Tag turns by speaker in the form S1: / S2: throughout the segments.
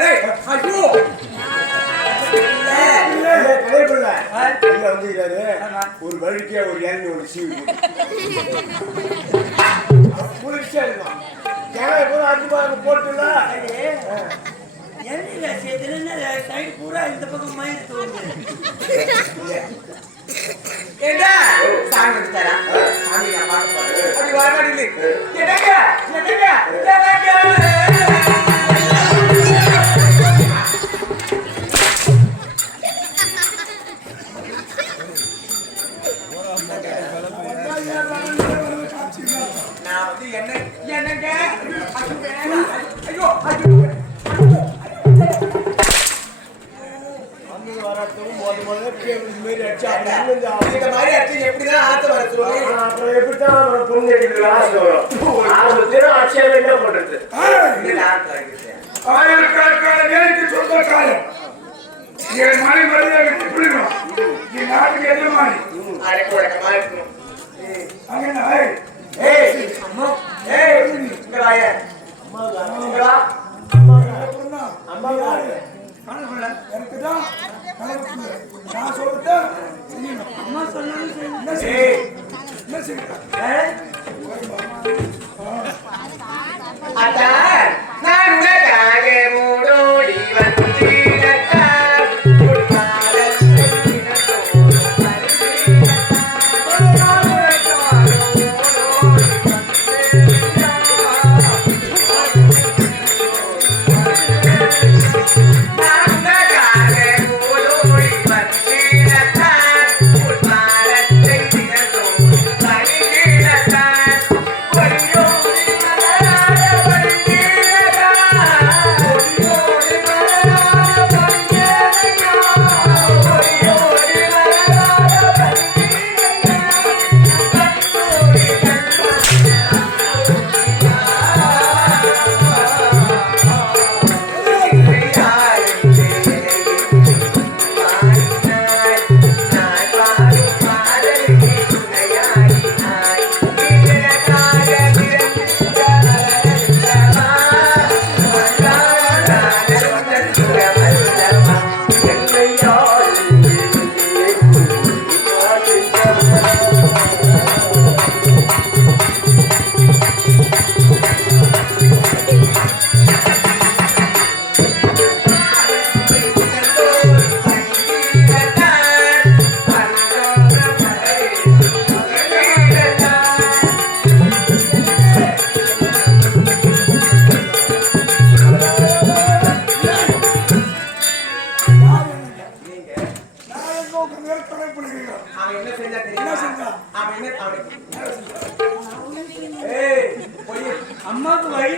S1: ஏய், ஐயோ. ஒரு வழுக்கையா ஒரு இறங்கி ஒரு சீவி குளிர்ச்சியா இருக்கும்? கிணறு கூட அஞ்சு பாருங்க போட்டுல.
S2: சைடு பூரா இந்த பக்கம் மயில் தோணுது.
S3: ஏண்டா? சாமி வந்துட்டாரா சாமி நான் பார்க்க போறேன் அப்படி வர மாட்டேங்குது.
S4: அங்க என்ன, ஏய்,
S3: ஏய் அம்மா ஏய் இங்க வாய இங்க
S1: அம்மா
S4: நான்
S3: உனக்காக மூட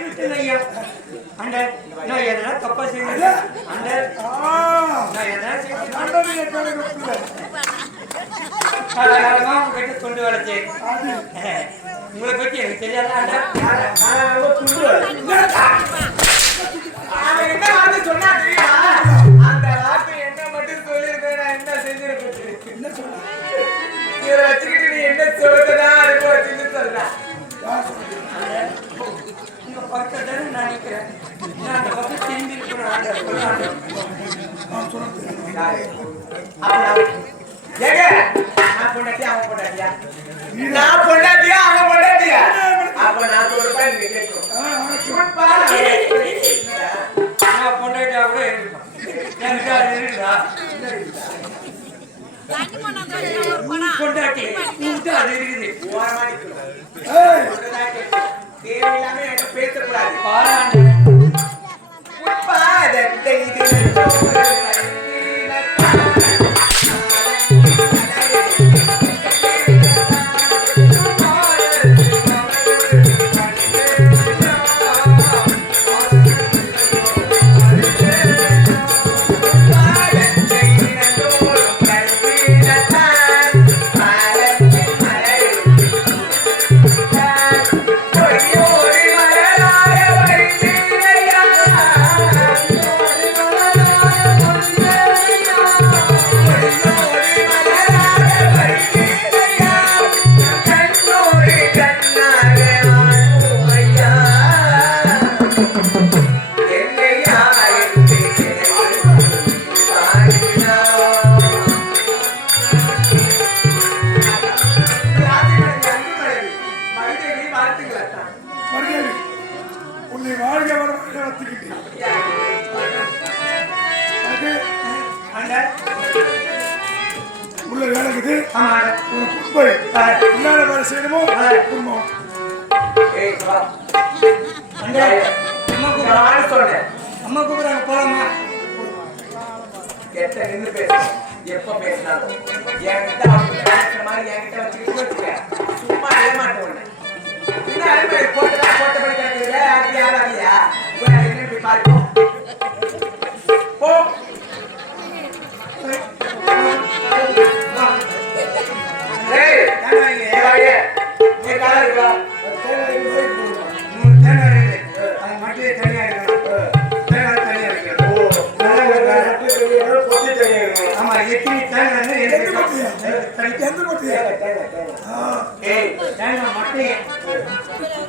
S2: அம்மாவுக்கு ஐயா அண்ட நான் எதனா தப்பா செய்யல அண்ட நான் எதனா காலகாலமா உங்ககிட்ட உங்களை பத்தி எனக்கு தெரியாதா
S1: நான்
S3: பொண்டாட்டியா அவன் பொண்டாட்டியா நான் பொண்டாட்டியா அவன் பொண்டாட்டியா அப்ப நான் நீங்க கேட்கணும்
S2: நான் பொண்டாட்டியா கூட எனக்கு அது இருக்குதா பொண்டாட்டி அது இருக்குது
S3: ஓரமா தேவையில்லாம பேசக்கூடாது
S2: பாராண்டு tem
S4: direito. போய் முன்னால வேலை செய்யணுமோ குடும்பம்
S2: அம்மா கூப்பிடுறாங்க போலாமா
S3: எட்ட நின்று பேச எப்ப பேசினாலும் என்கிட்ட அவங்க மாதிரி என்கிட்ட வச்சுக்கிட்டு வச்சுக்க சும்மா ஏமாட்ட உடனே என்ன அலைமாரி போட்டு போட்டபடி கிடக்குது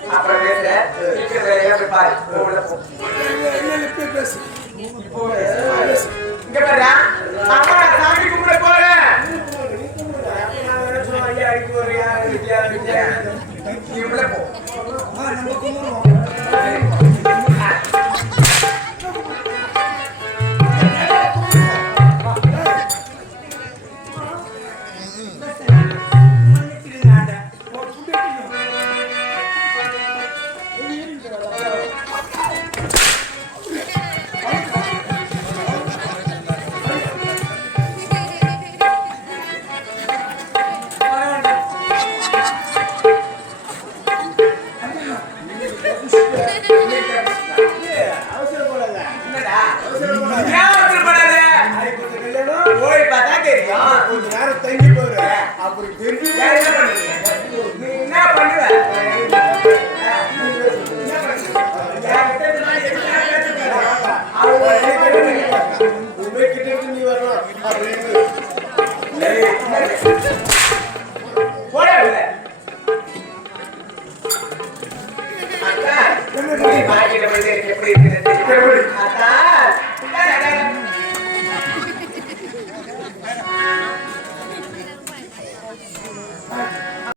S3: அப்புறம்
S4: பேச
S1: பேசு. அப்படி தெரிஞ்சு